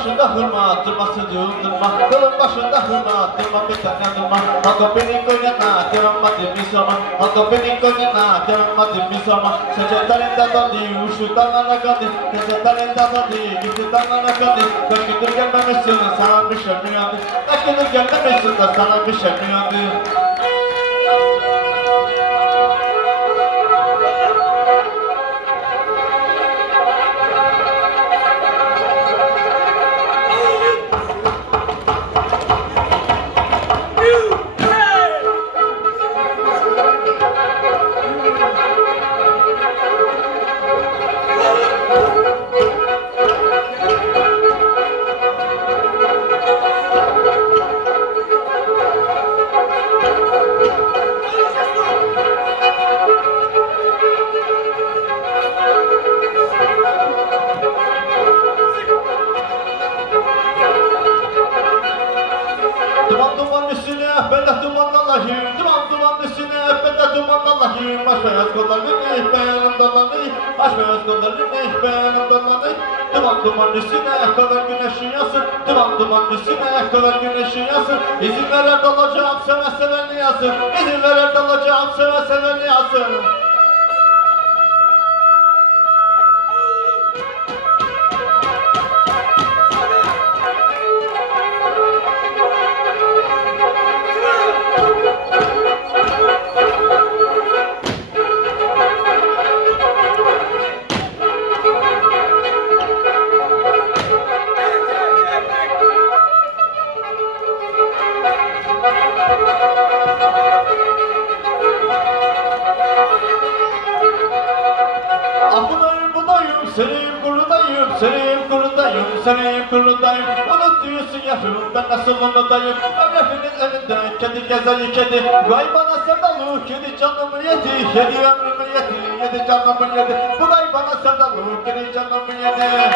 başında hırma, durması durma. Yolun başında hırma, durma bir tane durma. Hakkı benim koynuna, duramadım bir zaman. Hakkı benim koynuna, duramadım bir zaman. Secdelerin dadı, uşu dallara kadı. Secdelerin dadı, gitti dallara kadı. Kaç gündür gelmemişsin, sana bir şey mi yandı? Kaç gündür gelmemişsin de sana bir şey mi yandı? Duman duman üstüne ben de duman Allah'ım. Duman duman üstüne ben de duman Allah'ım. Baş beyaz kollarını beyanım dolanı. Baş beyaz kollarını beyanım dolanı. Duman duman üstüne kadar güneşin yansın. Duman duman üstüne kadar güneşin yansın. İzin verer dalacağım seve seve niyazın. İzin verer dalacağım seve seve niyazın. Senin kurudayım, senin kurudayım, senin kurudayım. Unutuyorsun yaşım, ben nasıl unutayım? Ömrümün önünde kedi gezer kedi. Vay bana sevdalı, kedi canımı yedi. Yedi ömrümü yedi, yedi canımı yedi. Bu vay bana sevdalı, kedi canımı yedi.